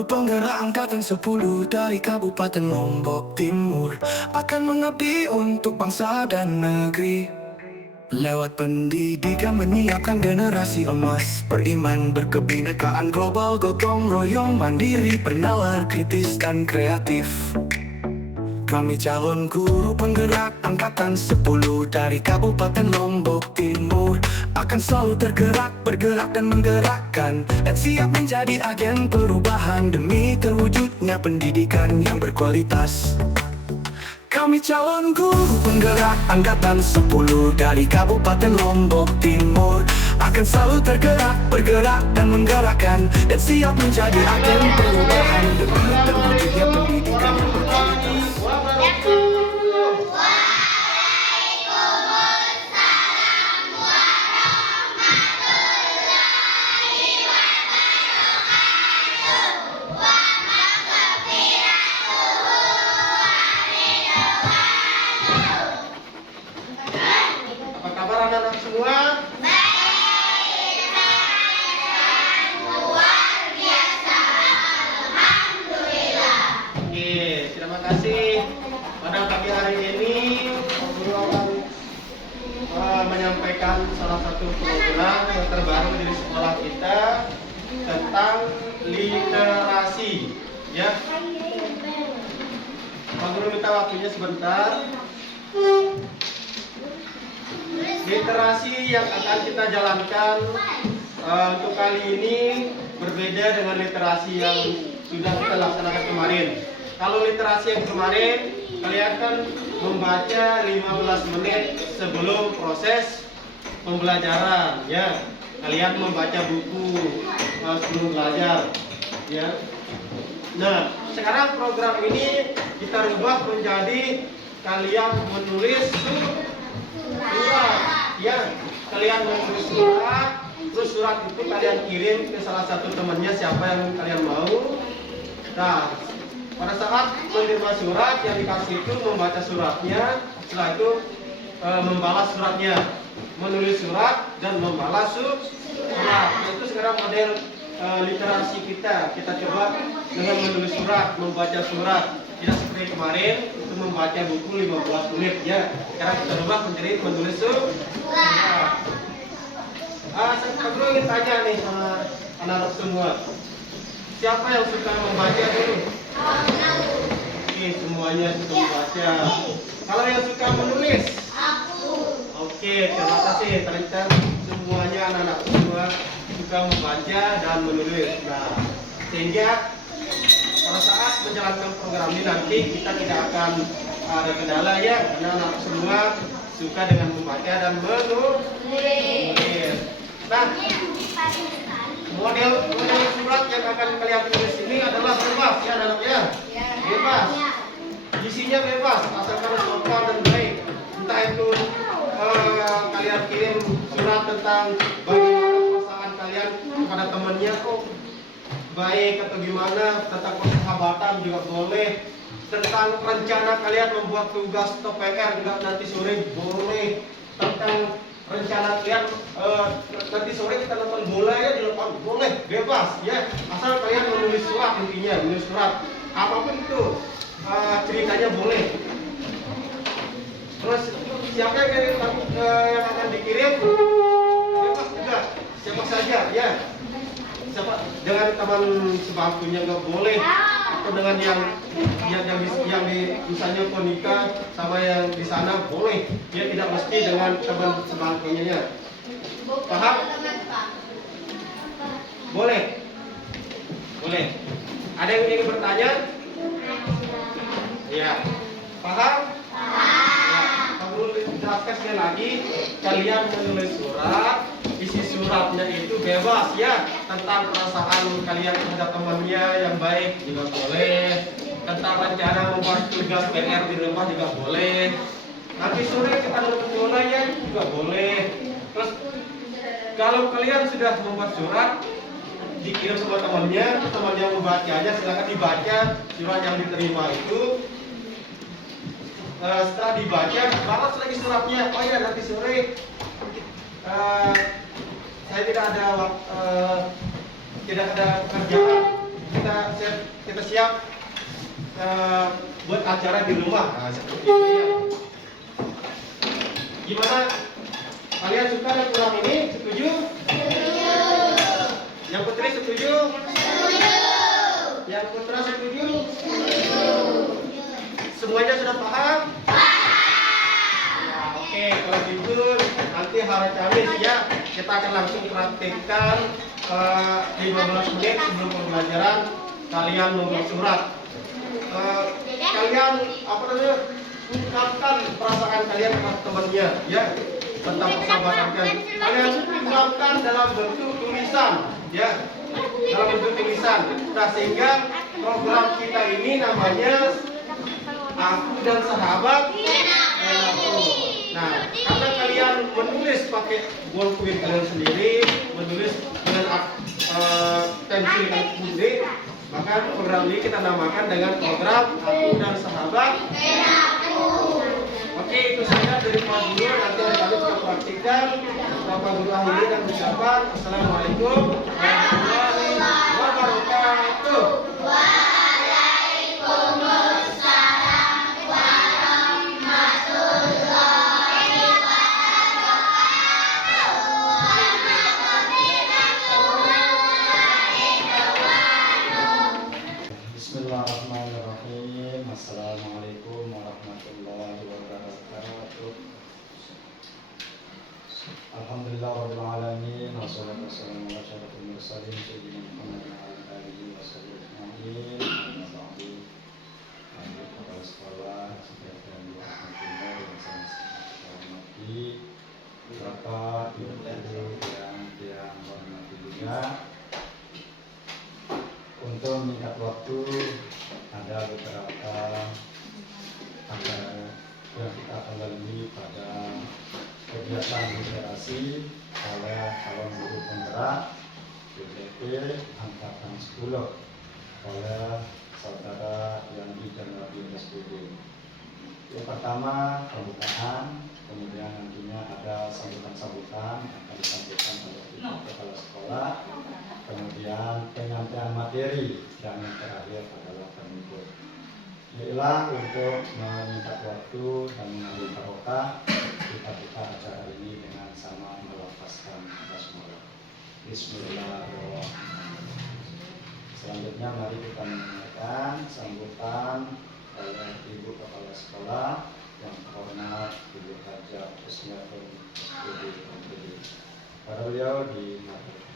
Guru penggerak angkatan 10 dari Kabupaten Lombok Timur akan mengabdi untuk bangsa dan negeri. Lewat pendidikan menyiapkan generasi emas, beriman berkebinekaan global, gotong royong mandiri, penawar kritis dan kreatif. Kami calon guru penggerak angkatan 10 dari Kabupaten Lombok Timur akan selalu tergerak, bergerak dan menggerakkan, dan siap menjadi agen perubahan demi terwujudnya pendidikan yang berkualitas. Kami calon guru penggerak angkatan 10 dari Kabupaten Lombok Timur akan selalu tergerak, bergerak dan menggerakkan, dan siap menjadi agen perubahan demi terwujudnya pendidikan yang berkualitas. Apa kabar anak-anak semua? Oke, terima kasih. Pada pagi hari ini, guru akan menyampaikan salah satu program yang terbaru di sekolah kita tentang literasi. Ya, Pak Guru minta waktunya sebentar. Literasi yang akan kita jalankan untuk kali ini berbeda dengan literasi yang sudah kita laksanakan kemarin. Kalau literasi yang kemarin, kalian kan membaca 15 menit sebelum proses pembelajaran, ya. Kalian membaca buku sebelum belajar, ya. Nah, sekarang program ini kita rubah menjadi kalian menulis surat, ya. Kalian menulis surat, terus surat itu kalian kirim ke salah satu temannya siapa yang kalian mau. Nah, pada saat menerima surat yang dikasih itu membaca suratnya, setelah itu membalas suratnya, menulis surat dan membalas surat. Itu sekarang model literasi kita. Kita coba dengan menulis surat, membaca surat. Tidak seperti kemarin itu membaca buku 15 menit, ya. Sekarang kita ubah menjadi menulis surat. Saya perlu ingin tanya nih sama anak-anak semua. Siapa yang suka membaca dulu? Oke, semuanya suka membaca. Kalau yang suka menulis? Oke, terima kasih. Ternyata semuanya anak-anak semua suka membaca dan menulis. Nah, sehingga pada saat menjalankan program ini nanti kita tidak akan ada kendala, ya, karena anak semua suka dengan membaca dan menulis. Nah, model surat yang akan kalian tulis ini adalah bebas, ya anak, ya. Bebas. Isinya bebas, asalkan sopan dan baik. Entah itu kalian kirim surat tentang bagaimana perasaan kalian kepada temannya, baik atau gimana, tentang persahabatan juga boleh, tentang rencana kalian membuat tugas atau PR juga nanti sore boleh, tentang rencana kalian nanti sore kita nonton bola, ya, di lapangan boleh, bebas, ya, asal kalian menulis surat. Intinya menulis surat apapun itu, ceritanya boleh. Terus siapa yang akan dikirim bebas juga, siapa saja, ya. Siapa, dengan teman sebangkunya nggak boleh, atau dengan yang misalnya konika sama yang di sana boleh, dia tidak mesti dengan teman sebangkunya, ya. Paham? Boleh, boleh. Ada yang ingin bertanya? Ya, paham? Jelaskan sekali lagi, kalian menulis surat, isi suratnya itu bebas, ya, tentang perasaan kalian terhadap temannya yang baik juga boleh, tentang rencana membuat tugas PR di rumah juga boleh, nanti sore kita nonton bola, ya, juga boleh. Terus kalau kalian sudah membuat surat, dikirim sama temannya membacanya, silakan dibaca surat yang diterima itu. Setelah dibaca, balas lagi suratnya. Oh ya, nanti sore saya tidak ada kerjaan, kita siap buat acara di rumah. Nah, seperti itu ya. Gimana? Kalian suka dan kurang ini? Setuju? Setuju. Yang putri setuju? Setuju. Yang putra setuju? Setuju. Semuanya sudah paham? Ya, oke, kalau gitu nanti hari Kamis ya kita akan langsung praktekkan 15 menit sebelum pembelajaran kalian membuat surat. Kalian apa namanya? Ungkapkan perasaan kalian kepada temannya ya tentang persahabatan kalian. Kalian ungkapkan dalam bentuk tulisan ya, dalam bentuk tulisan. Nah, sehingga program kita ini namanya Aku dan Sahabat Aku. Nah, karena kalian menulis pakai bolpen kalian sendiri, menulis dengan pensil kalian sendiri, maka program ini kita namakan dengan program Aku dan Sahabat Aku. Oke, itu saja dari Pak Guru. Nanti kami juga praktikkan. Bapak Guru akhiri dan ucapan Assalamualaikum warahmatullahi wabarakatuh. Bismillahirrahmanirrahim. Assalamualaikum warahmatullahi wabarakatuh. Alhamdulillahirabbil alamin. Wassalatu wassalamu ala asyrofil mursalin sayyidina Muhammadin wa ala alihi washabihi ajmain. Amma ba'du. Lanjut kepala sekolah dan rahmatullah yang sangat hormati Bapak Ibu yang hormati juga. Untuk meningkat waktu ada beberapa acara yang kita akan lalui pada kegiatan literasi oleh calon guru penggerak BPP angkatan 10 oleh saudara Yandi dan Rabi SPB. Yang pertama pembukaan, kemudian nantinya ada sambutan-sambutan akan disampaikan oleh kepala sekolah, kemudian penyampaian materi, dan yang terakhir adalah penutup. Inilah untuk meminta waktu dan mengambil barokah, kita buka acara ini dengan sama melafazkan basmalah. Bismillahirrahmanirrahim. Selanjutnya mari kita mendengarkan sambutan oleh Ibu Kepala Sekolah yang terhormat Ibu Haja Kusmiatun SPB. Para beliau dimaklumkan.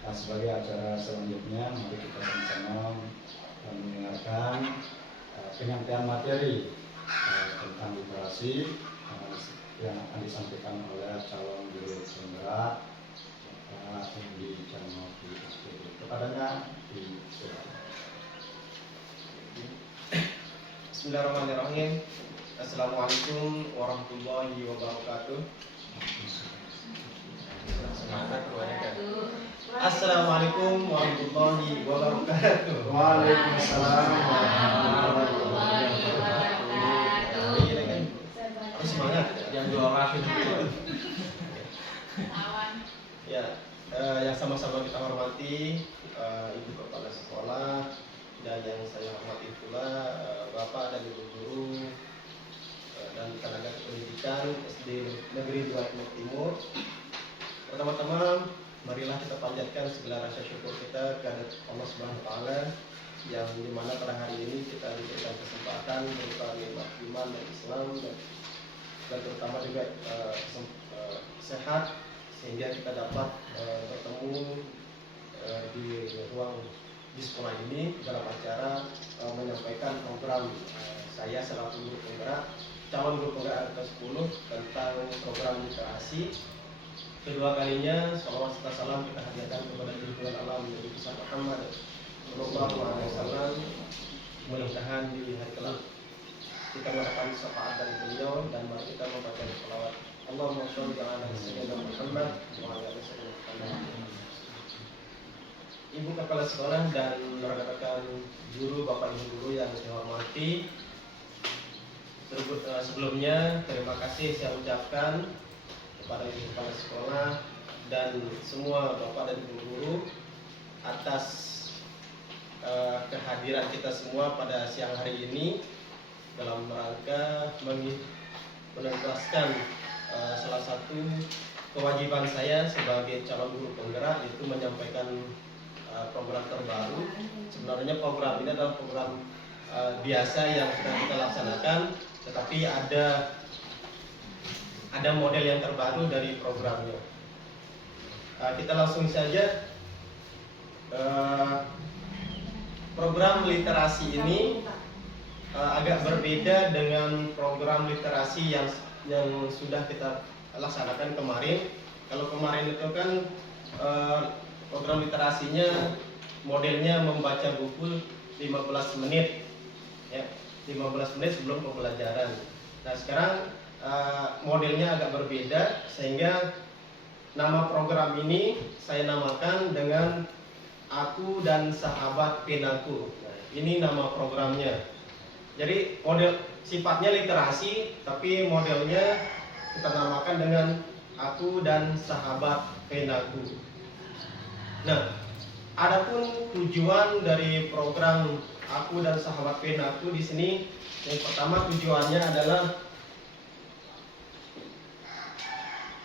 Nah, sebagai acara selanjutnya, mari kita sama-sama mendengarkan penyampaian materi tentang literasi yang akan disampaikan oleh calon guru penggerak Bapak Indi Janmopi SPB. Kepadanya disilakan. Bismillahirrahmanirrahim. Assalamualaikum warahmatullahi wabarakatuh. Assalamualaikum warahmatullahi wabarakatuh. Waalaikumsalam warahmatullahi wabarakatuh. Harus semangat, yang doa ya, yang sama-sama kita hormati Ibu Kepala Sekolah, dan yang saya hormati pula Bapak dan Ibu Guru dan tenaga pendidikan SD Negeri 2 Timur Timur. Pertama-tama, marilah kita panjatkan segala rasa syukur kita kepada Allah Subhanahu wa Ta'ala, yang dimana pada hari ini kita diberikan kesempatan berupa nikmat iman dan Islam, dan terutama juga sehat, sehingga kita dapat bertemu di ruang di sekolah ini dalam acara menyampaikan program saya selaku guru penggerak, calon guru penggerak ke-10 tentang program literasi. Kedua kalinya salawat serta salam kita hadirkan kepada junjungan alam Nabi besar Muhammad Sallallahu Alaihi Wasallam. Mudah-mudahan di hari kelak kita mendapatkan syafaat dari beliau, dan mari kita membaca salawat. Allahumma sholli ala sayyidina Muhammad wa ala ali sayyidina Muhammad. Ibu Kepala Sekolah dan rekan-rekan guru, Bapak Ibu guru yang saya hormati, sebelumnya terima kasih saya ucapkan kepada Ibu Kepala Sekolah dan semua Bapak dan Ibu guru atas kehadiran kita semua pada siang hari ini dalam rangka menuntaskan salah satu kewajiban saya sebagai calon guru penggerak, yaitu menyampaikan program terbaru. Sebenarnya program ini adalah program biasa yang sedang kita laksanakan, tetapi ada model yang terbaru dari programnya. Kita langsung saja. Program literasi ini agak berbeda dengan program literasi yang sudah kita laksanakan kemarin. Kalau kemarin itu kan program literasinya modelnya membaca buku 15 menit, ya, 15 menit sebelum pembelajaran. Nah, sekarang modelnya agak berbeda, sehingga nama program ini saya namakan dengan Aku dan Sahabat Penaku. Nah, ini nama programnya. Jadi model sifatnya literasi, tapi modelnya kita namakan dengan Aku dan Sahabat Penaku. Nah, adapun tujuan dari program Aku dan Sahabat Penaku di sini, yang pertama tujuannya adalah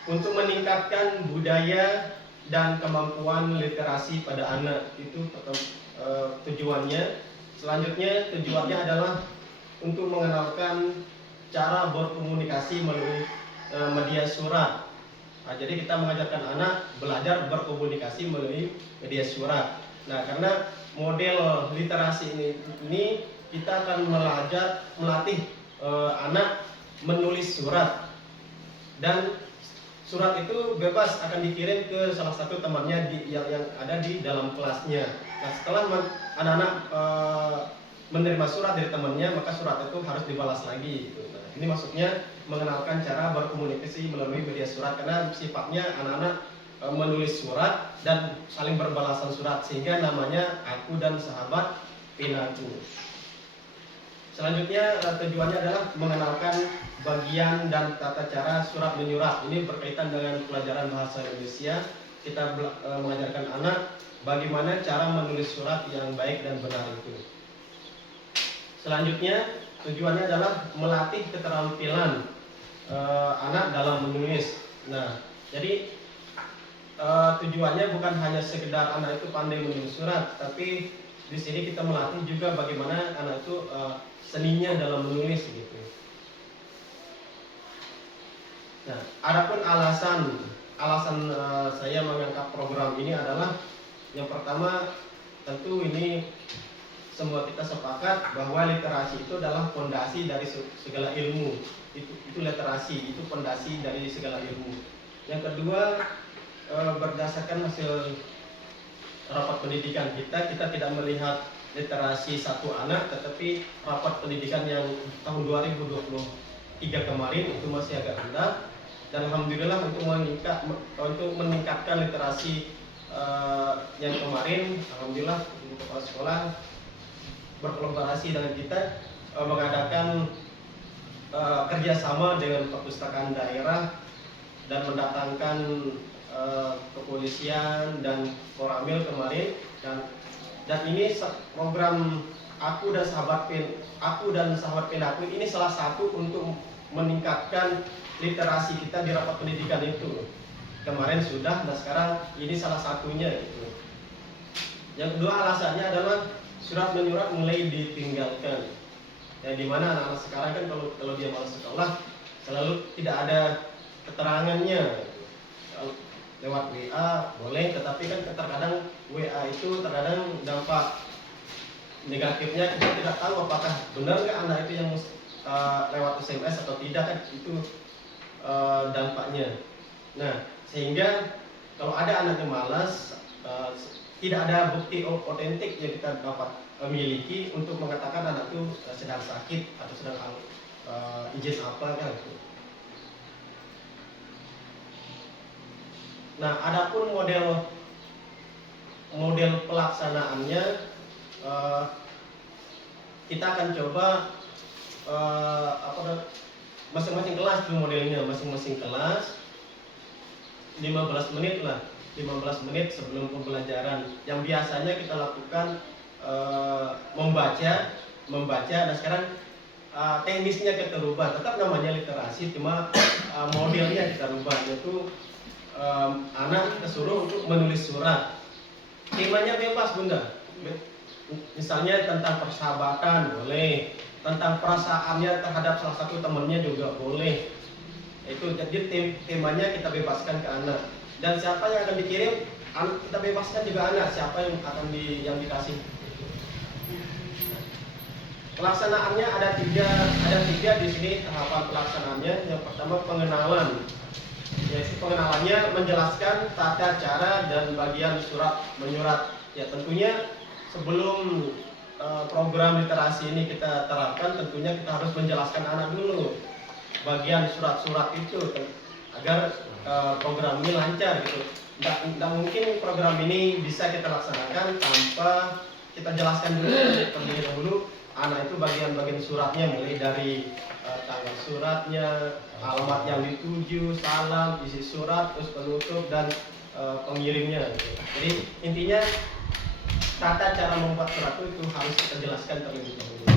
untuk meningkatkan budaya dan kemampuan literasi pada anak. Itu tujuannya. Selanjutnya tujuannya adalah untuk mengenalkan cara berkomunikasi melalui media surat. Nah, jadi kita mengajarkan anak belajar berkomunikasi melalui media surat. Nah, karena model literasi ini kita akan melatih anak menulis surat, dan surat itu bebas akan dikirim ke salah satu temannya yang ada di dalam kelasnya. Nah, setelah anak-anak menerima surat dari temannya, maka surat itu harus dibalas lagi. Gitu. Nah, ini maksudnya mengenalkan cara berkomunikasi melalui media surat, karena sifatnya anak-anak menulis surat dan saling berbalasan surat, sehingga namanya Aku dan Sahabat Penaku. Selanjutnya tujuannya adalah mengenalkan bagian dan tata cara surat menyurat. Ini berkaitan dengan pelajaran bahasa Indonesia. Kita mengajarkan anak bagaimana cara menulis surat yang baik dan benar itu. Selanjutnya tujuannya adalah melatih keterampilan anak dalam menulis. Nah, jadi tujuannya bukan hanya sekedar anak itu pandai menulis surat, tapi di sini kita melatih juga bagaimana anak itu seninya dalam menulis gitu. Nah, adapun alasan saya mengangkat program ini adalah yang pertama, tentu ini semua kita sepakat bahwa literasi itu adalah fondasi dari segala ilmu. Itu literasi, itu fondasi dari segala ilmu. Yang kedua, berdasarkan hasil rapat pendidikan kita tidak melihat literasi satu anak, tetapi rapat pendidikan yang tahun 2023 kemarin itu masih agak rendah. Dan alhamdulillah untuk meningkatkan literasi yang kemarin, alhamdulillah Ibu Kepala Sekolah berkolaborasi dengan kita mengadakan kerjasama dengan perpustakaan daerah dan mendatangkan kepolisian dan Koramil kemarin Dan ini program aku dan sahabat Pinaku ini salah satu untuk meningkatkan literasi kita di rapat pendidikan itu. Kemarin sudah, nah sekarang ini salah satunya gitu. Yang kedua alasannya adalah surat menyurat mulai ditinggalkan. Ya, dimana anak-anak sekarang kan kalau dia malas sekolah selalu tidak ada keterangannya. Lewat WA boleh, tetapi kan terkadang WA itu terkadang dampak negatifnya kita tidak tahu apakah benar nggak anak itu yang lewat SMS atau tidak, kan itu dampaknya. Nah, sehingga kalau ada anak yang malas, tidak ada bukti otentik yang kita dapat miliki untuk mengatakan anak itu sedang sakit atau sedang izin apa kan. Nah, adapun model pelaksanaannya, kita akan coba masing-masing kelas tuh modelnya, masing-masing kelas 15 menit lah, 15 menit sebelum pembelajaran. Yang biasanya kita lakukan membaca. Nah sekarang teknisnya kita rubah, tetap namanya literasi, cuma modelnya kita rubah, yaitu anak kita suruh untuk menulis surat. Temanya bebas Bunda. Misalnya tentang persahabatan boleh, tentang perasaannya terhadap salah satu temannya juga boleh. Itu jadi temanya kita bebaskan ke anak. Dan siapa yang akan dikirim, kita bebaskan juga anak siapa yang akan dikasih. Pelaksanaannya ada tiga di sini tahapan pelaksanaannya. Yang pertama pengenalan, yaitu pengenalannya menjelaskan tata cara dan bagian surat menyurat. Ya tentunya sebelum program literasi ini kita terapkan, tentunya kita harus menjelaskan anak dulu bagian surat-surat itu agar program ini lancar gitu. Tidak mungkin program ini bisa kita laksanakan tanpa kita jelaskan dulu terlebih dahulu anak itu bagian-bagian suratnya, mulai dari tanggal suratnya, alamat yang dituju, salam, isi surat, terus penutup dan pengirimnya gitu. Jadi intinya tata cara membuat surat itu harus kita jelaskan terlebih dahulu.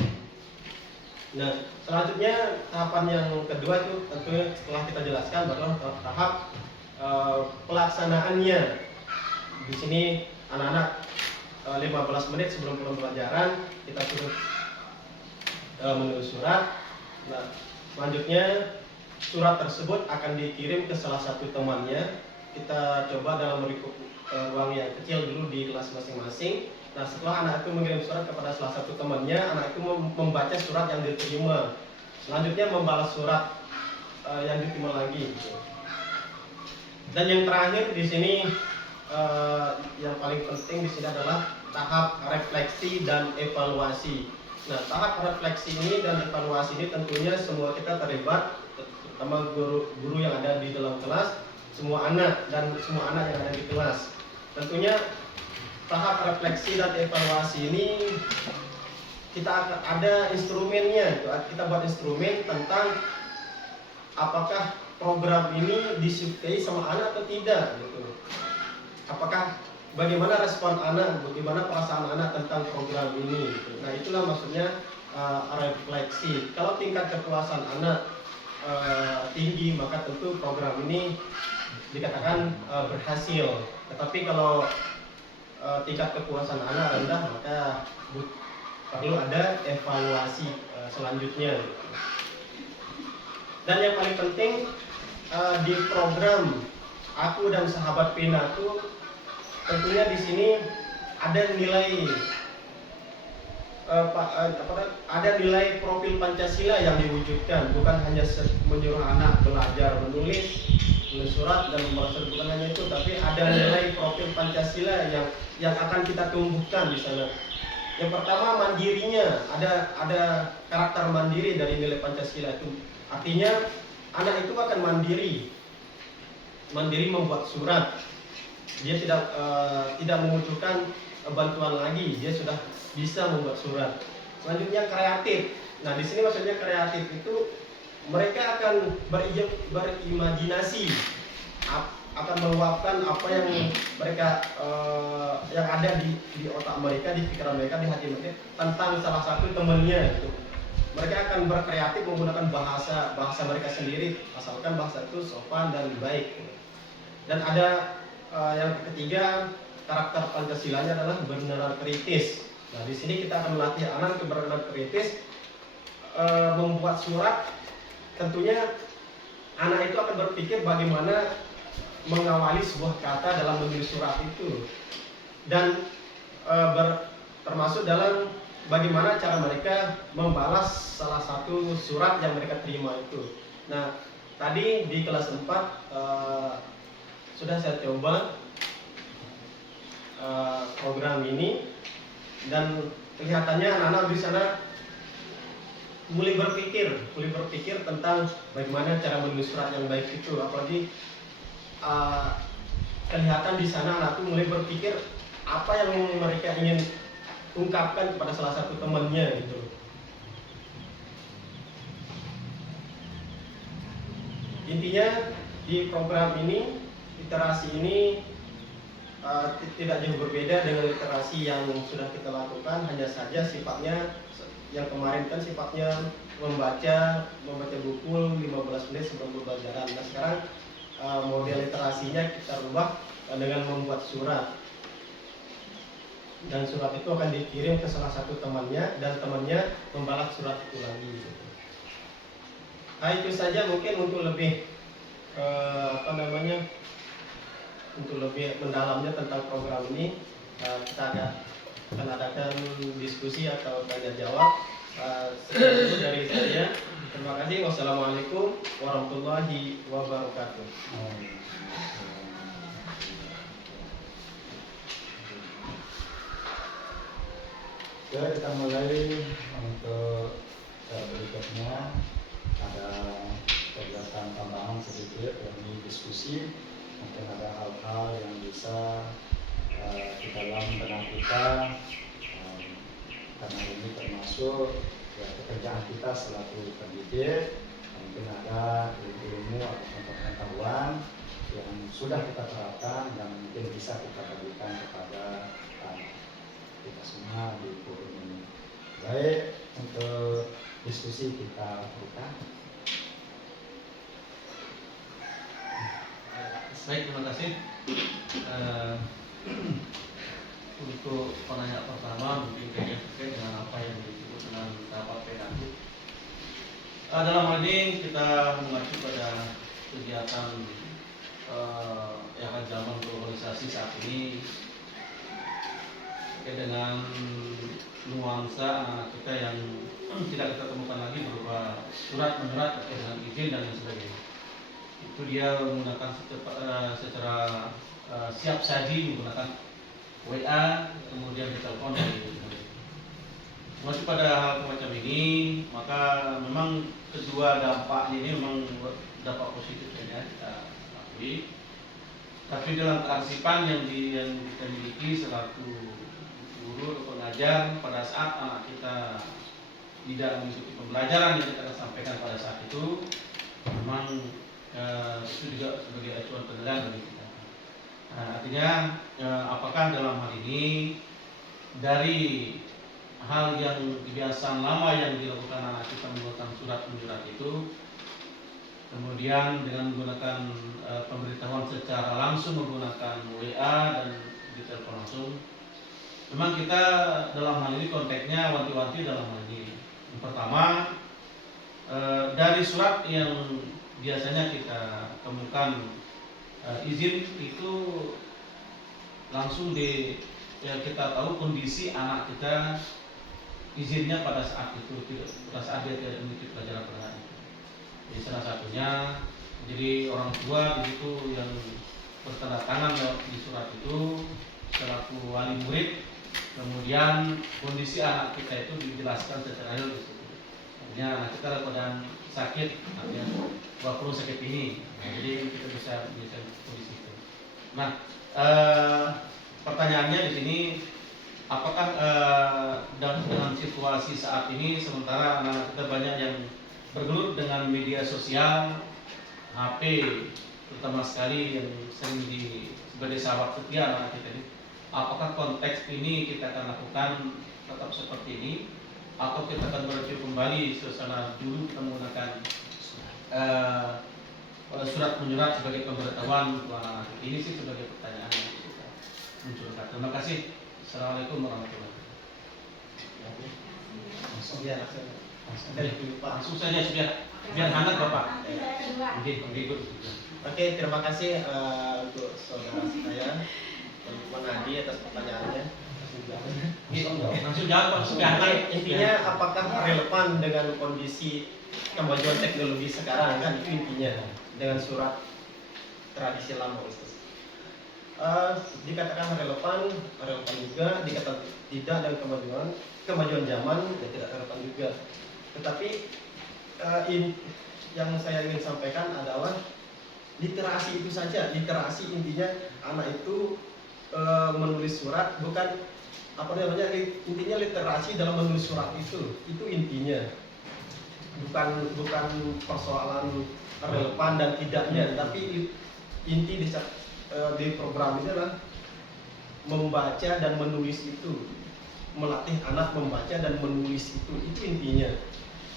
Nah, selanjutnya tahapan yang kedua itu tentunya setelah kita jelaskan baru tahap pelaksanaannya. Di sini anak-anak 15 menit sebelum pembelajaran kita suruh menulis surat. Nah, selanjutnya surat tersebut akan dikirim ke salah satu temannya. Kita coba dalam lingkup ruang yang kecil dulu di kelas masing-masing. Nah, setelah anak itu mengirim surat kepada salah satu temannya, anak itu membaca surat yang diterima. Selanjutnya membalas surat yang diterima lagi. Dan yang terakhir di sini yang paling penting di sini adalah tahap refleksi dan evaluasi. Nah, tahap refleksi ini dan evaluasi ini tentunya semua kita terlibat, terutama guru yang ada di dalam kelas, semua anak dan semua anak yang ada di kelas. Tentunya tahap refleksi dan evaluasi ini kita akan ada instrumennya, kita buat instrumen tentang apakah program ini disukai sama anak atau tidak gitu. Apakah bagaimana respon anak, bagaimana perasaan anak tentang program ini gitu. Nah, itulah maksudnya refleksi. Kalau tingkat kepuasan anak tinggi, maka tentu program ini dikatakan berhasil. Tetapi kalau tingkat kepuasan anak rendah, maka perlu ada evaluasi selanjutnya. Dan yang paling penting di program Aku dan Sahabat Pinaku, tentunya di sini ada nilai ada nilai profil Pancasila yang diwujudkan, bukan hanya menyuruh anak belajar menulis surat dan membalas surat, bukan hanya itu, tapi ada nilai profil Pancasila yang akan kita tumbuhkan di sana. Yang pertama mandirinya, ada karakter mandiri dari nilai Pancasila itu. Artinya anak itu akan mandiri membuat surat. Dia tidak membutuhkan bantuan lagi, dia sudah bisa membuat surat. Selanjutnya kreatif. Nah, di sini maksudnya kreatif itu mereka akan berimajinasi akan meluapkan apa yang mereka yang ada di otak mereka, di pikiran mereka, di hati mereka tentang salah satu temannya gitu. Mereka akan berkreatif menggunakan bahasa mereka sendiri, asalkan bahasa itu sopan dan baik. Dan ada yang ketiga, karakter Pancasilanya adalah bernalar kritis. Nah, di sini kita akan melatih anak untuk bernalar kritis, membuat surat. Tentunya anak itu akan berpikir bagaimana mengawali sebuah kata dalam menulis surat itu, dan termasuk dalam bagaimana cara mereka membalas salah satu surat yang mereka terima itu. Nah, tadi di kelas 4 sudah saya coba program ini, dan kelihatannya anak-anak di sana mulai berpikir tentang bagaimana cara menulis surat yang baik itu. Apalagi kelihatan di sana anak itu mulai berpikir apa yang mereka ingin ungkapkan kepada salah satu temannya gitu. Intinya di program ini, literasi ini tidak jauh berbeda dengan literasi yang sudah kita lakukan, hanya saja sifatnya yang kemarin kan sifatnya membaca buku 15 menit sebelum pembelajaran. Nah, sekarang model literasinya kita rubah dengan membuat surat, dan surat itu akan dikirim ke salah satu temannya, dan temannya membalas surat itu lagi. Nah, itu saja mungkin untuk lebih untuk lebih mendalamnya tentang program ini, kita akan adakan diskusi atau tanya jawab. Sekian dulu dari saya. Terima kasih. Wassalamualaikum warahmatullahi wabarakatuh. Ya, kita mulai untuk berikutnya. Ada kegiatan tambahan sedikit, yakni diskusi. Mungkin ada hal-hal yang bisa kita dalam benak kita, karena ini termasuk ya, pekerjaan kita selaku pendidik. Mungkin ada ilmu atau pengetahuan yang sudah kita terapkan dan mungkin bisa kita bagikan kepada kita semua di forum ini. Baik, untuk diskusi kita buka. Baik, terima kasih. Untuk penanya pertama mungkin terkait dengan apa yang disebut dengan rapat pedagog. Dalam hal ini kita mengacu pada kegiatan yang zaman globalisasi saat ini, terkait dengan nuansa anak-anak kita yang tidak kita temukan lagi berupa surat menyurat terkait dengan izin dan lain sebagainya. Itu dia menggunakan secara siap saji, menggunakan WA, kemudian ditelepon dari masih pada hal semacam ini. Maka memang kedua dampak ini memang dampak positif ya kita akui. Tapi dalam kearsipan yang kita miliki selaku guru atau pengajar, pada saat anak kita tidak mengikuti pembelajaran yang kita sampaikan pada saat itu, memang itu juga sebagai acuan penilaian bagi kita. Artinya apakah dalam hal ini dari hal yang kebiasaan lama yang dilakukan anak kita menggunakan surat menyurat itu, kemudian dengan menggunakan pemberitahuan secara langsung menggunakan WA dan ditelepon langsung, memang kita dalam hal ini konteksnya wanti-wanti dalam hal ini. Yang pertama, dari surat yang biasanya kita temukan izin itu langsung kita tahu kondisi anak kita izinnya pada saat itu, pada saat dia tidak mengikuti pelajaran pada hari itu. Jadi salah satunya, jadi orang tua di situ yang bertanda tangan di surat itu selaku wali murid, kemudian kondisi anak kita itu dijelaskan secara real di situ. Artinya anak kita dalam keadaan sakit, artinya perlu sakit ini. Nah, jadi kita bisa kondisi itu. Nah, pertanyaannya di sini, apakah dengan situasi saat ini, sementara anak kita banyak yang bergelut dengan media sosial, HP, terutama sekali yang sering sebagai sahabat setia anak kita ini, apakah konteks ini kita akan lakukan tetap seperti ini atau kita akan merujuk kembali suasana dulu kita menggunakan surat menyurat sebagai pemberitahuan untuk anak-anak. Ini sih sebagai pertanyaan yang kita munculkan. Terima kasih. Assalamualaikum warahmatullahi wabarakatuh. Langsung Ya, Langsung saja biar hangat Bapak. Oke, good. Oke, terima kasih untuk saudara saya, Teman Adi atas pertanyaannya. Langsung jawab Pak. Oke, intinya apakah relevan dengan kondisi kemajuan teknologi sekarang, kan itu intinya dengan surat tradisi lama Ustaz. Dikatakan relevan juga, dikatakan tidak dengan kemajuan zaman ya tidak relevan juga. Tetapi yang saya ingin sampaikan adalah literasi itu saja. Literasi intinya anak itu menulis surat, bukan apa namanya, intinya literasi dalam menulis surat itu intinya. Bukan persoalan relevan dan tidaknya, tapi inti di program ini adalah membaca dan menulis itu, melatih anak membaca dan menulis itu intinya.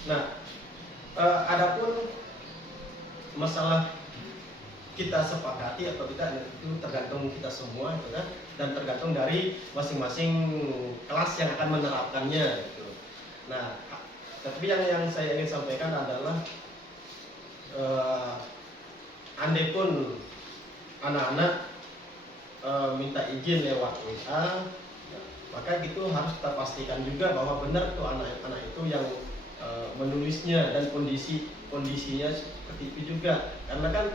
Nah, adapun masalah kita sepakati atau tidak itu tergantung kita semua, gitu kan? Dan tergantung dari masing-masing kelas yang akan menerapkannya. Gitu. Nah, tapi yang saya ingin sampaikan adalah andai pun anak-anak minta izin lewat WA, maka itu harus kita pastikan juga bahwa benar tuh anak-anak itu yang menulisnya dan kondisinya seperti itu juga. Karena kan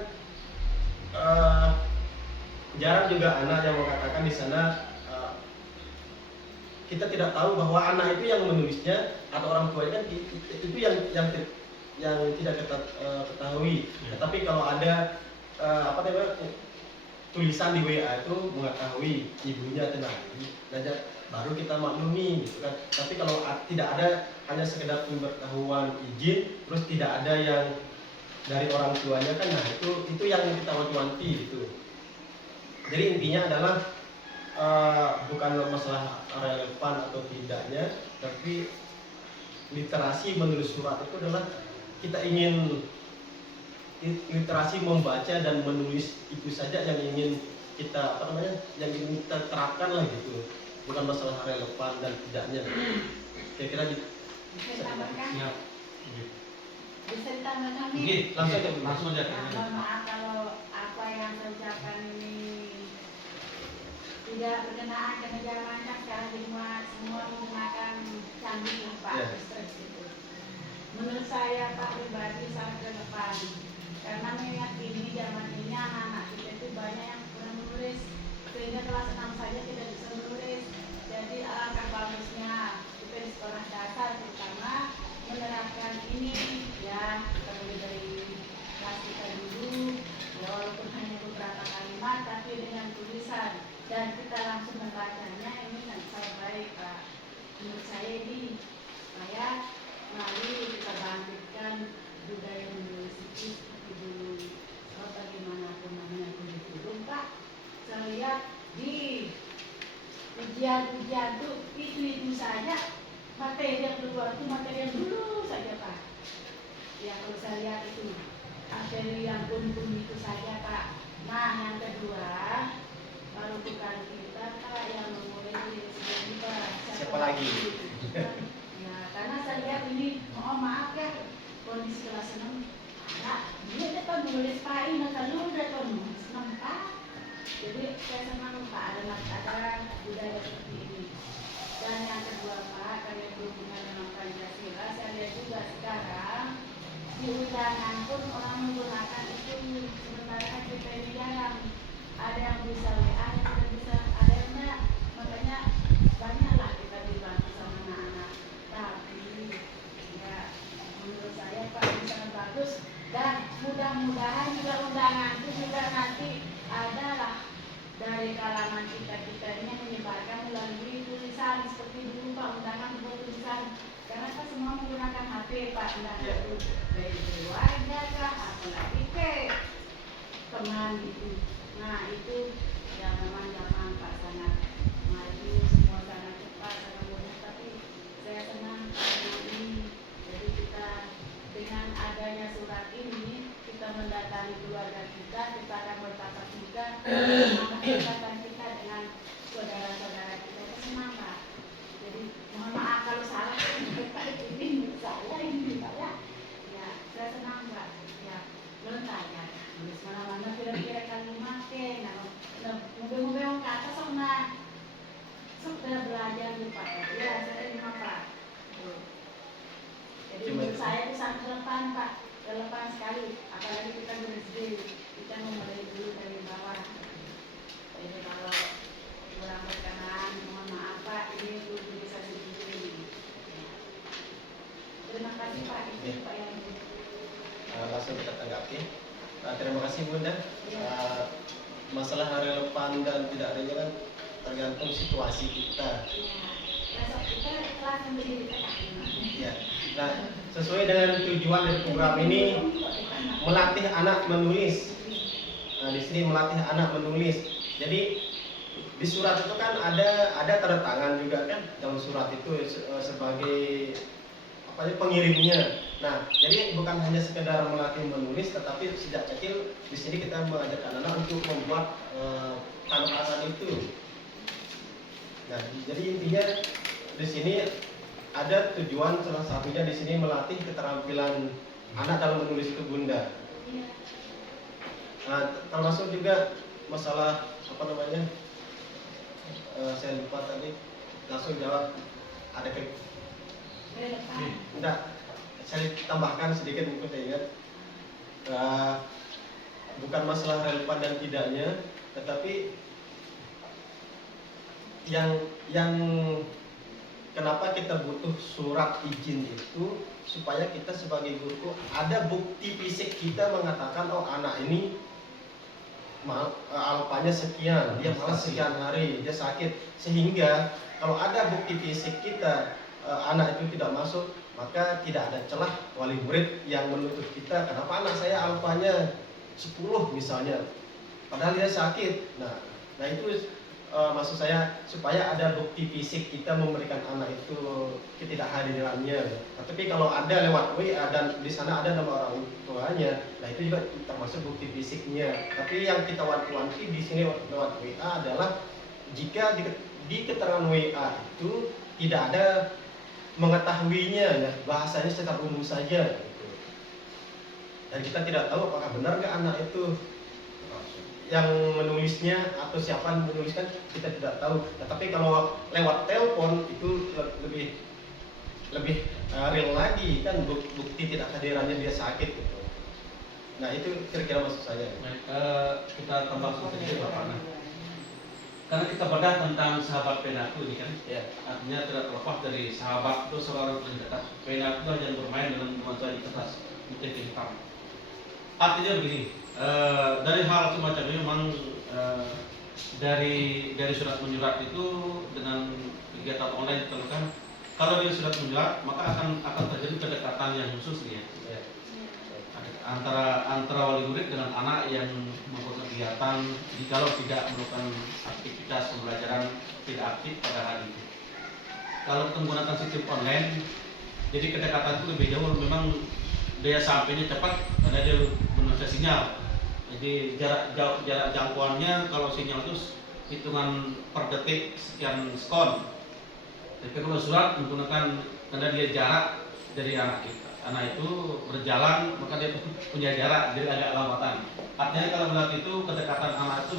jarang juga anak yang mengatakan di sana kita tidak tahu bahwa anak itu yang menulisnya atau orang tuanya, kan itu yang tidak kita ketahui. Tetapi kalau ada tulisan di WA itu mengetahui ibunya tenang, baru kita maklumi gitu kan. Tapi kalau tidak ada, hanya sekedar pemberitahuan izin terus tidak ada yang dari orang tuanya, kan nah itu yang kita wanti-wanti gitu. Jadi intinya adalah bukan masalah relevan atau tidaknya, tapi literasi menulis surat itu adalah kita ingin literasi membaca dan menulis itu saja yang ingin kita yang ingin kita terapkan lah gitu, bukan masalah relevan dan tidaknya. Kira-kira gitu. Bisa ditambahkan? Siap. Bisa ditambahkan nih? Oke, langsung aja. Mohon maaf kalau apa yang saya ucapkan ini tidak berkenaan dengan zaman kan sekarang semua menggunakan canggih Pak. Ya. Menurut saya Pak pribadi sangat relevan, karena meyakini zaman ini anak-anak kita itu banyak yang kurang menulis, sehingga kelas 6 saja tidak bisa menulis. Jadi alangkah bagusnya kita di sekolah dasar terutama menerapkan ini, ya kita mulai dari kelas kita dulu, ya walaupun hanya beberapa kalimat tapi dengan tulisan dan kita langsung membacanya, ini sangat baik Pak. Menurut saya ini supaya mari kita bangkitkan budaya menulis itu seperti dulu. Kalau bagaimanapun namanya kurikulum Pak, saya lihat di ujian-ujian itu saja materi yang keluar itu materi yang dulu saja Pak. Ya kalau saya lihat itu materi yang pun itu saja Pak. Nah yang kedua, baru bukan kita Pak yang memulai dari segi kita. Siapa lagi? Ya karena saya lihat ini, mohon maaf ya, kondisi kelas 6. Nah dia depan menulis Pak ini kalau udah menulis 6 Pak. Jadi saya senang Pak ada budaya seperti ini. Dan yang kedua Pak, karena berhubungan dengan Pancasila, saya lihat juga sekarang di undangan pun orang menggunakan itu, sementara kita ini jarang. Ada yang bisa WA, ada yang bisa, ada yang enggak. Makanya banyaklah kita dibantu sama anak-anak. Tapi ya menurut saya Pak ini sangat bagus, dan mudah-mudahan juga undangan itu juga nanti adalah dari kalangan kita ini menyebarkan melalui tulisan seperti dulu Pak, undangan buat tulisan, karena kan semua menggunakan HP Pak, undangan itu dari keluarga kah, apalagi ke teman gitu. Nah itu yang memang zaman Pak sangat maju, semua sangat cepat, sangat mudah. Tapi saya senang karena ini, jadi kita dengan adanya surat ini kita mendatangi keluarga kita akan bertatap muka, semangat ikatan kita dengan saudara-saudara kita itu senang Pak. Jadi mohon maaf kalau salah, ini saya, ya saya senang Pak. Ya, lontar ya, nulis mana-mana kira-kira kalimat ke, nah, mobil-mobil ke atas sama, sudah belajar nih Pak. Ya, saya terima Pak. Tuh. Jadi menurut saya itu sangat relevan Pak, relevan sekali. Apalagi kita bersd, kita memulai dulu dari bawah. Jadi kalau kurang berkenan, mohon maaf Pak, ini belum bisa dibeli. Terima kasih Pak, itu Pak yang Langsung kita tanggapi. Terima kasih Bunda. Masalah relevan dan tidak adanya kan tergantung situasi kita. besok kita kelas yang berdiri tegak. Ya. Nah, sesuai dengan tujuan dari program ini melatih anak menulis. Nah, di sini melatih anak menulis. Jadi di surat itu kan ada tanda tangan juga kan dalam surat itu sebagai pengirimnya. Nah, jadi bukan hanya sekedar melatih menulis, tetapi sejak kecil di sini kita mengajak anak-anak untuk membuat tanda-tanda itu. Nah, jadi intinya di sini ada tujuan salah satunya di sini melatih keterampilan anak dalam menulis itu Bunda. Nah, termasuk juga masalah saya lupa tadi, langsung jawab ada enggak, saya tambahkan sedikit mungkin saya ingat. Bukan masalah relevan dan tidaknya, tetapi yang kenapa kita butuh surat izin itu supaya kita sebagai guru ada bukti fisik kita mengatakan oh anak ini alpanya sekian, dia malas sekian hari, dia sakit, sehingga kalau ada bukti fisik kita anak itu tidak masuk, maka tidak ada celah wali murid yang menuntut kita kenapa anak saya alfanya 10 misalnya padahal dia sakit. Nah itu maksud saya supaya ada bukti fisik kita memberikan anak itu ketidakhadirannya. Tapi kalau ada lewat WA dan di sana ada nama orang tuanya, nah itu juga termasuk bukti fisiknya. Tapi yang kita wanti-wanti di sini lewat WA adalah jika di keterangan WA itu tidak ada mengetahuinya, ya, bahasanya secara umum saja. Dan kita tidak tahu apakah benar nggak anak itu yang menulisnya atau siapa yang menuliskan, kita tidak tahu. Nah, tapi kalau lewat telepon itu lebih real lagi kan, bukti tidak hadirannya dia sakit gitu. Nah itu kira-kira maksud saya. Baik, kita tambah sedikit Bapak. Nah, karena kita bedah tentang sahabat Penaku ini kan, Ya. artinya tidak terlepas dari sahabat itu seorang pendekat. Penaku itu hanya bermain dengan nuansa di kertas putih hitam. Artinya begini, dari hal semacam ini memang dari surat menyurat itu dengan kegiatan online ditemukan kalau dari surat menyurat maka akan terjadi kedekatan yang khusus nih ya. Antara wali murid dengan anak yang melakukan kegiatan jikalau tidak melakukan aktivitas pembelajaran tidak aktif pada hari itu. Kalau kita menggunakan sistem online, jadi kedekatan itu lebih jauh, memang daya sampainya cepat karena dia menggunakan sinyal. Jadi jarak jangkauannya kalau sinyal itu hitungan per detik sekian skon. Tapi kalau surat menggunakan karena dia jarak dari anak itu berjalan, maka dia punya jarak, jadi agak lambatan. Artinya kalau melihat itu kedekatan anak itu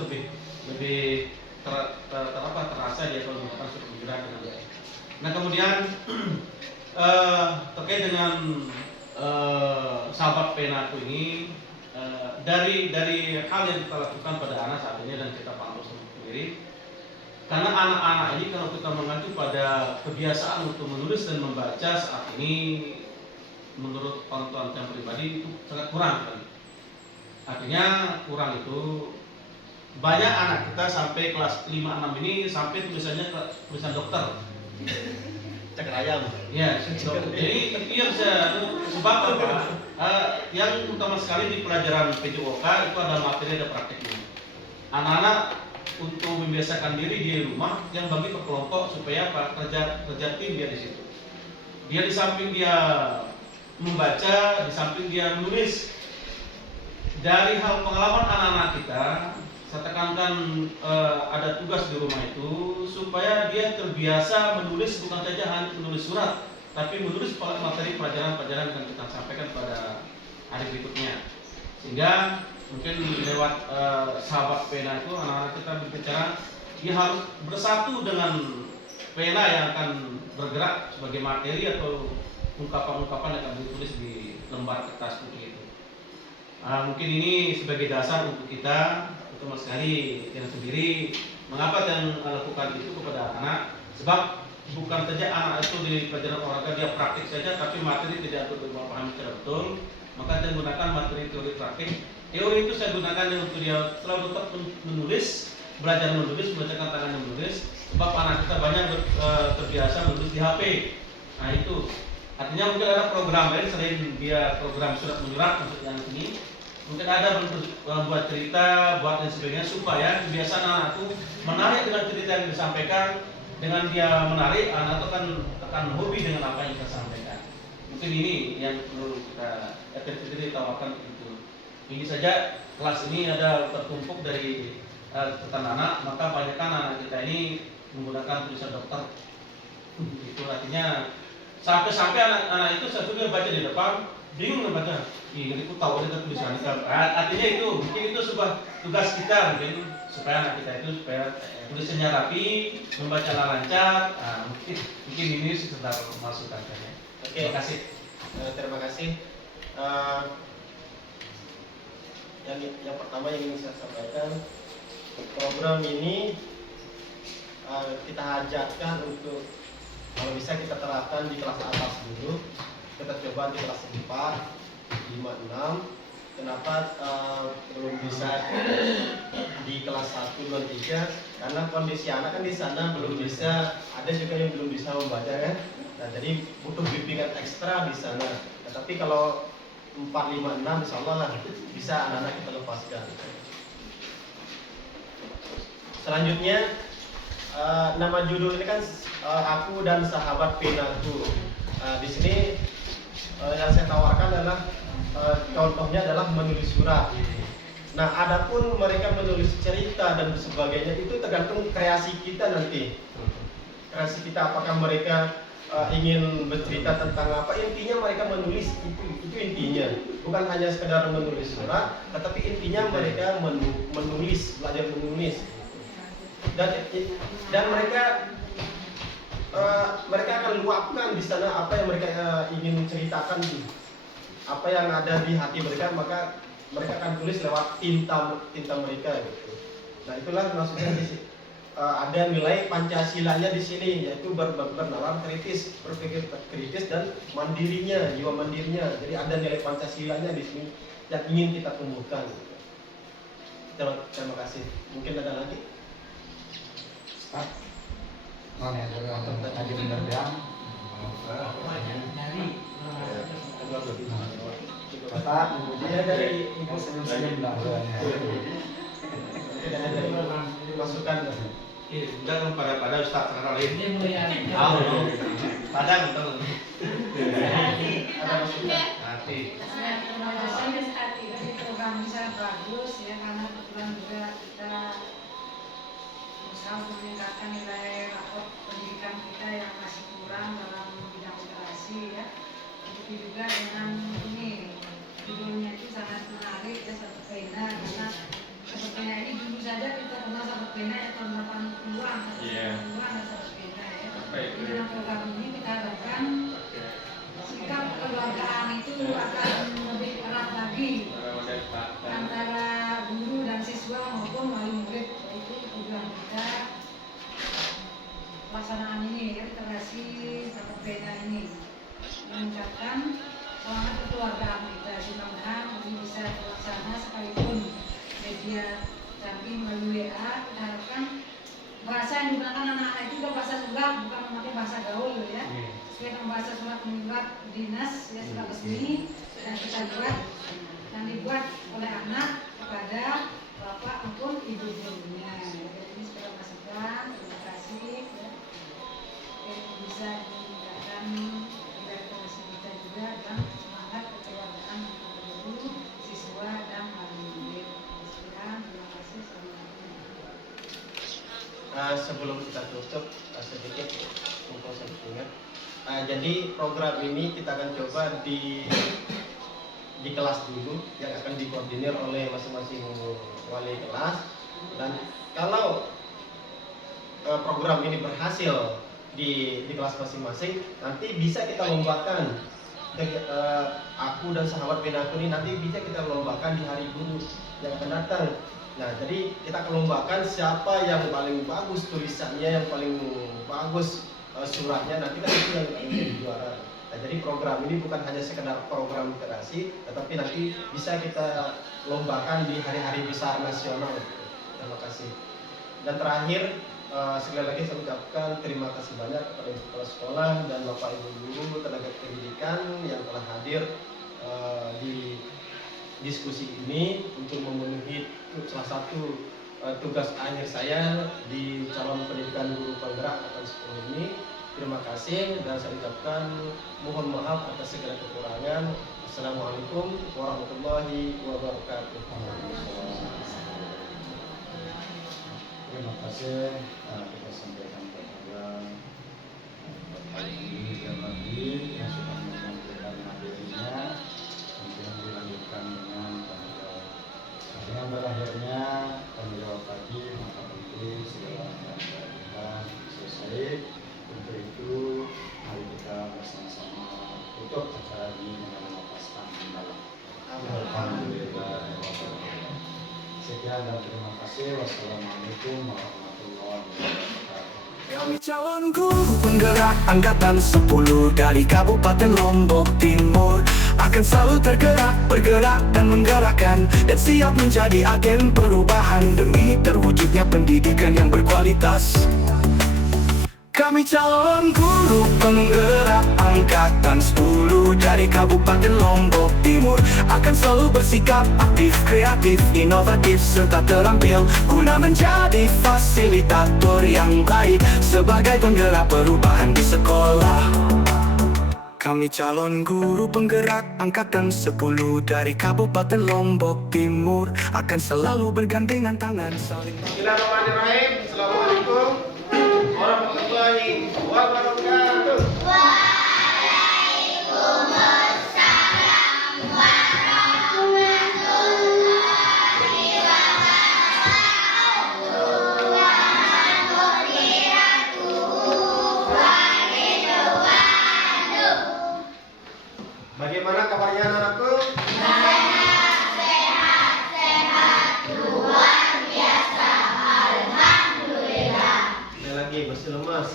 lebih terasa dia kalau menggunakan surat menyurat dengan dia. Nah kemudian terkait dengan sahabat Penaku ini, dari hal yang kita lakukan pada anak saat ini dan kita pantau sendiri, karena anak-anak ini kalau kita mengacu pada kebiasaan untuk menulis dan membaca saat ini, menurut pantauan saya pribadi itu sangat kurang sekali. Artinya kurang itu banyak anak kita sampai kelas 5-6 ini sampai tulisannya tulisan dokter. cakar ayam. Ya, jadi yang sebab apa? Yang utama sekali di pelajaran PJOK itu ada materi, ada prakteknya. Anak-anak untuk membiasakan diri di rumah, yang bagi ke kelompok supaya apa? Kerja tim dia di situ. Dia di samping dia membaca, di samping dia menulis. Dari hal pengalaman anak-anak kita, saya tekankan ada tugas di rumah itu supaya dia terbiasa menulis, bukan saja hanya menulis surat, tapi menulis materi pelajaran-pelajaran yang kita sampaikan pada hari berikutnya. Sehingga mungkin lewat sahabat pena itu anak-anak kita berbicara, dia harus bersatu dengan pena yang akan bergerak sebagai materi atau ungkapan-ungkapan yang akan ditulis di lembar kertas putih itu. Mungkin ini sebagai dasar untuk kita, terutama sekali yang sendiri, mengapa yang lakukan itu kepada anak, sebab bukan saja anak itu di pelajaran olahraga dia praktik saja, tapi materi tidak untuk memahami secara betul. Maka saya gunakan materi teori praktik. Teori itu saya gunakan untuk dia selalu tetap menulis, belajar menulis, membacakan tangannya menulis, sebab anak kita banyak terbiasa menulis di HP. Nah itu artinya mungkin ada program lain selain dia program surat menyurat untuk yang ini, mungkin ada buat cerita, buat dan sebagainya, supaya kebiasaan anak itu menarik dengan cerita yang disampaikan. Dengan dia menarik, anak itu akan hobi dengan apa yang kita sampaikan. Mungkin ini yang perlu kita tawarkan itu. Ini saja kelas ini ada tertumpuk dari rekan anak, maka banyakkan anak kita ini menggunakan tulisan dokter. Itu artinya sampai anak-anak itu satu dia baca di depan bingung membaca. Ini aku tahu ada tulisan itu. Artinya itu mungkin itu sebuah tugas kita mungkin supaya anak kita itu supaya tulisannya rapi, membaca lancar. Mungkin ini sekedar masukan saja. Oke. Terima kasih. Terima kasih. Yang pertama yang ingin saya sampaikan, program ini kita ajarkan untuk kalau bisa kita terapkan di kelas atas dulu. Kita coba di kelas 4, 5, 6. Kenapa belum bisa di kelas 1, 2, 3? Karena kondisi anak kan di sana belum bisa, ada juga yang belum bisa membaca kan. Nah, jadi butuh bimbingan ekstra di sana. Nah, tapi kalau 4, 5, 6 insya Allah lah bisa anak-anak kita lepaskan. Selanjutnya nama judul ini kan Aku dan Sahabat Penaku. Di sini yang saya tawarkan adalah contohnya adalah menulis surat. Nah, adapun mereka menulis cerita dan sebagainya itu tergantung kreasi kita nanti. Kreasi kita apakah mereka ingin bercerita tentang apa, intinya mereka menulis itu intinya. Bukan hanya sekedar menulis surat, tetapi intinya mereka menulis, belajar menulis. Dan mereka akan luapkan di sana apa yang mereka ingin ceritakan, apa yang ada di hati mereka, maka mereka akan tulis lewat tinta mereka gitu. Nah, itulah maksudnya ada nilai Pancasilanya di sini, yaitu bernalar kritis, berpikir kritis dan mandirinya, jiwa mandirinya. Jadi ada nilai Pancasilanya di sini yang ingin kita tumbuhkan. Terima kasih. Mungkin ada lagi? Tadi benar bilang Bapak, dia dari ibu senyum-senyum lah. Masukan. Undang pada Ustaz kali ini. Ini mulia. Padang betul. Ada masukan? Nanti. Terima kasih hati. Ini program bisa bagus ya, karena kebetulan juga kita berusaha untuk meningkatkan nilai rapor pendidikan kita yang masih kurang dalam bidang literasi ya. Begitu juga dengan ini judulnya itu sangat menarik ya, Sahabat Pena, karena Sahabat Pena ini dulu saja kita kenal Sahabat Pena ya tahun 80-an, 80-an ya Sahabat Pena ya. Jadi dalam program ini kita harapkan sikap kekeluargaan itu akan lebih erat lagi antara guru dan siswa maupun wali murid. Itu tujuan kita pelaksanaan ini ya, literasi Sahabat Pena ini mengucapkan semangat kekeluargaan kita. Mudah-mudahan ini bisa terlaksana sekalipun media canggih melalui WA. Kita harapkan bahasa yang digunakan anak-anak itu juga bahasa Sunda, bukan memakai bahasa gaul ya. sesuai dengan bahasa surat menyurat dinas ya surat resmi dan kita buat yang dibuat oleh anak kepada bapak maupun ibu gurunya. Jadi ini sudah masukan. Terima kasih. Ya. Bisa meningkatkan kreativitas kita juga dan semangat kekeluargaan antara guru, siswa dan murid. Sekian, terima kasih. Sebelum kita tutup sedikit info sebetulnya. Jadi program ini kita akan coba di kelas dulu yang akan dikoordinir oleh masing-masing wali kelas, dan kalau program ini berhasil di kelas masing-masing, nanti bisa kita lombakan. Aku dan sahabat Benaku ini nanti bisa kita lombakan di hari guru yang akan datang. Nah, jadi kita akan lombakan siapa yang paling bagus tulisannya, yang paling bagus suratnya, nanti kan itu yang menjadi juara. Nah, jadi program ini bukan hanya sekedar program literasi, tetapi nanti bisa kita lombakan di hari-hari besar nasional. Terima kasih. Dan terakhir, sekali lagi saya ucapkan terima kasih banyak kepada kepala sekolah dan bapak ibu guru tenaga pendidikan yang telah hadir di diskusi ini untuk memenuhi salah satu tugas akhir saya di calon pendidikan guru penggerak tahun 10 ini. Terima kasih dan saya ucapkan mohon maaf atas segala kekurangan. Assalamualaikum warahmatullahi wabarakatuh. Terima kasih kita sampaikan kepada Bapak Ibu dan Lagi yang sudah menyampaikan materinya, kemudian dilanjutkan dengan tanggal. Dengan berakhirnya tanggal jawab tadi, maka tentu segala yang kita selesai. Untuk itu mari kita bersama-sama tutup acara ini dengan melepaskan kendala. Alhamdulillah. Sekian dan terima kasih. Wassalamualaikum warahmatullahi wabarakatuh. Kami calon guru penggerak angkatan 10 dari Kabupaten Lombok Timur, akan selalu tergerak, bergerak dan menggerakkan, dan siap menjadi agen perubahan demi terwujudnya pendidikan yang berkualitas. Kami calon guru penggerak angkatan 10 dari Kabupaten Lombok Timur, akan selalu bersikap aktif, kreatif, inovatif, serta terampil guna menjadi fasilitator yang baik sebagai penggerak perubahan di sekolah. Kami calon guru penggerak angkatan 10 dari Kabupaten Lombok Timur, akan selalu bergandengan tangan saling. Bismillahirrahmanirrahim. Assalamualaikum warahmatullahi wabarakatuh. Bagaimana kabarnya anak-anakku? Sekali lagi bersih lemas.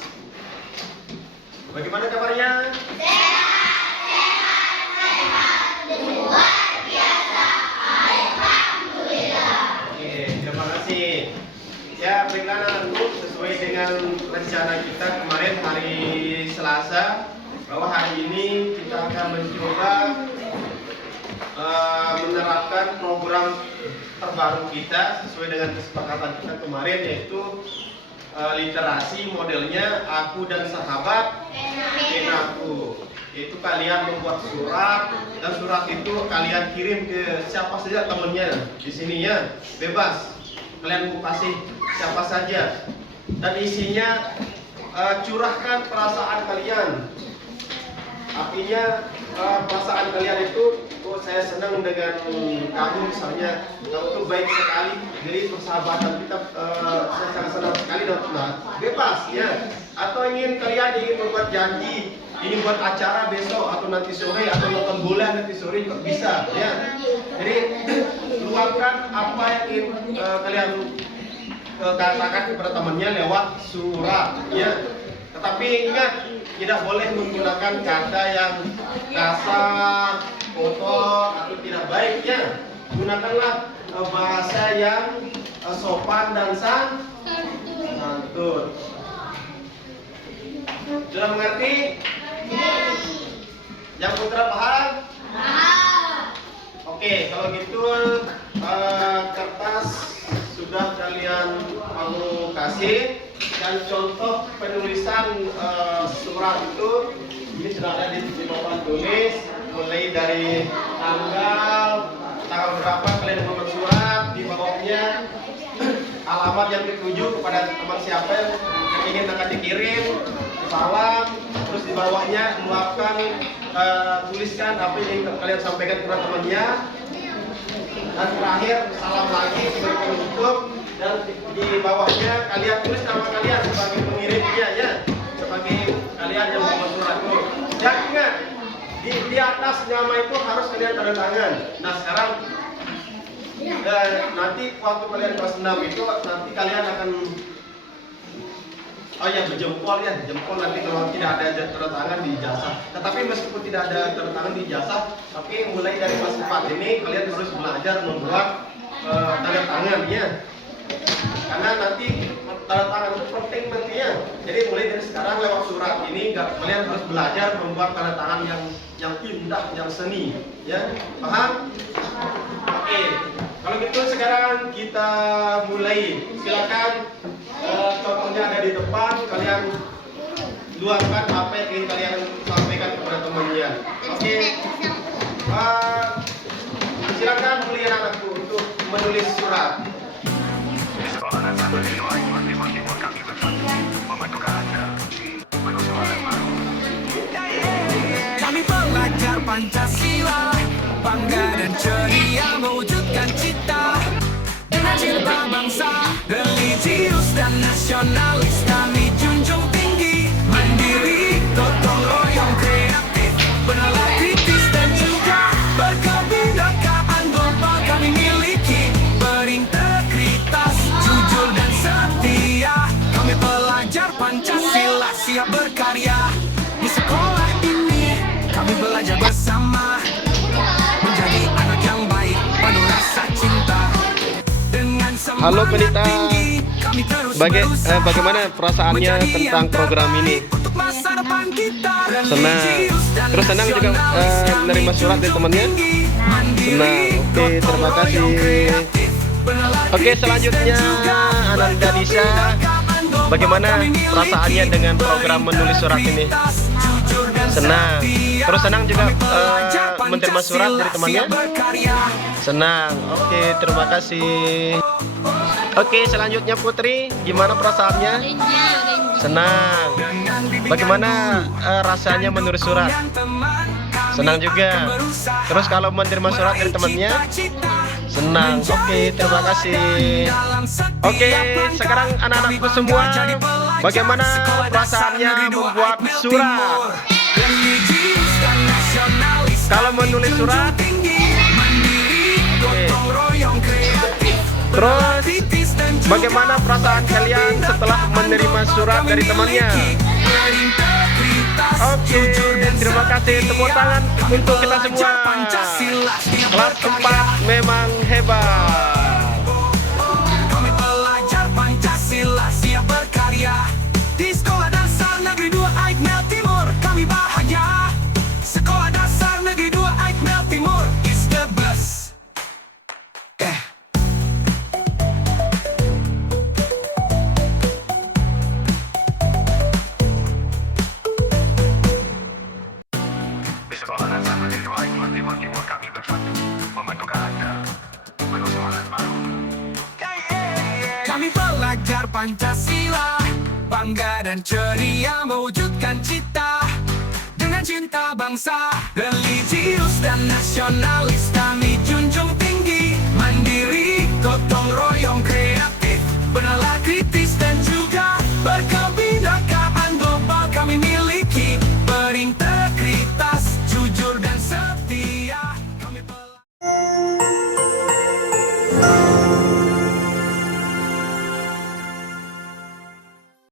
Bagaimana kabarnya? Oke, terima kasih. Ya, baiklah anak-anakku, sesuai dengan rencana kita kemarin hari Selasa, bahwa hari ini kita akan mencoba menerapkan program terbaru kita sesuai dengan kesepakatan kita kemarin, yaitu literasi modelnya Aku dan Sahabat Benaku. Itu kalian membuat surat, dan surat itu kalian kirim ke siapa saja temennya di sini ya, bebas. Kalian mau kasih siapa saja, dan isinya curahkan perasaan kalian. Artinya perasaan kalian itu, oh saya senang dengan kamu misalnya, kamu tuh baik sekali, jadi persahabatan kita saya sangat senang sekali. Nah, bebas ya. Atau kalian ingin membuat janji, ini buat acara besok atau nanti sore atau nonton bola nanti sore juga bisa ya. Jadi luapkan apa yang ingin kalian katakan kepada temannya lewat surat ya. Tetapi ingat, tidak boleh menggunakan kata yang kasar, kotor, atau tidak baik ya. Gunakanlah bahasa yang sopan dan santun. Sudah mengerti? Yang putra paham? Oke, kalau gitu kertas sudah kalian mau kasih, dan contoh penulisan surat itu ini sudah ada di papan tulis, mulai dari tanggal berapa kalian membuat surat, di bawahnya alamat yang dituju kepada teman siapa yang ingin akan dikirim, salam, terus di bawahnya luapkan, tuliskan apa yang ingin kalian sampaikan kepada temannya, dan terakhir salam lagi sebagai penutup, dan di bawahnya kalian tulis nama kalian sebagai pengirimnya ya, sebagai kalian yang membuat surat itu. Dan ingat, di atas nama itu harus kalian tanda tangan. Nah sekarang nanti waktu kalian kelas 6 itu nanti kalian akan berjempol ya, jempol nanti kalau tidak ada tanda tangan di ijazah. Tetapi meskipun tidak ada tanda tangan di ijazah, tapi mulai dari kelas 4 ini kalian harus belajar membuat tanda tangan ya. Karena nanti tanda tangan itu penting nantinya. Jadi mulai dari sekarang lewat surat ini kalian harus belajar membuat tanda tangan yang indah, yang seni ya. Paham? Oke. Kalau gitu sekarang kita mulai. Silakan, contohnya ada di depan, kalian luapkan apa yang ingin kalian sampaikan kepada temannya. Oke. Silakan mulia anakku untuk menulis surat. Kami pelajar Pancasila, bangga dan ceria mewujudkan cita. Dengan cinta bangsa, religius dan nasionalis kami junjung tinggi. Mandiri, gotong royong, kreatif, benalah kritis dan juga berkebinekaan global kami miliki. Berintegritas, jujur dan setia. Kami pelajar Pancasila siap berkarya. Di sekolah ini kami belajar bersama, menjadi anak yang baik, penuh rasa cinta. Dengan Halo semangat Penita, tinggi, kami terus berusaha bagaimana perasaannya menjadi tentang yang program ini? terbaik untuk masa depan kita. Senang. Religius dan Terus senang juga nasionalis kami menerima surat dari junjung temannya? tinggi. Mandiri, Senang. Oke, gotong terima kasih. royong, kreatif, benalah Oke, kritis selanjutnya dan juga Ananda Nisa. berkebinekaan global Bagaimana kami miliki. perasaannya dengan program menulis surat ini? Berintegritas, jujur dan Senang. setia. Terus senang juga Kami pelajar menerima surat dari Pancasila temannya? siap berkarya. Senang. Oke, terima kasih. Oke, selanjutnya Putri, gimana perasaannya? Senang. Bagaimana rasanya menulis surat? Senang juga. Terus kalau menerima surat dari temannya? Senang. Oke, terima kasih. Oke, sekarang anak-anakku semua, bagaimana perasaannya membuat surat? Kalau menulis surat? Oke. Terus, bagaimana perasaan kalian setelah menerima surat dari temannya? Oke, terima kasih. Tepuk tangan untuk kita semua. Kelas 4 memang hebat. Kami pelajar Pancasila siap berkarya. Di Sekolah Dasar Negeri 2 Aikmel Timur kami bahagia. Sekolah Dasar Negeri 2 Aikmel Timur is the best. Kami pelajar Pancasila, bangga dan ceria mewujudkan cita. Dengan cinta bangsa, religius dan nasionalis kami junjung tinggi. Mandiri, gotong royong, kreatif, benalah kritis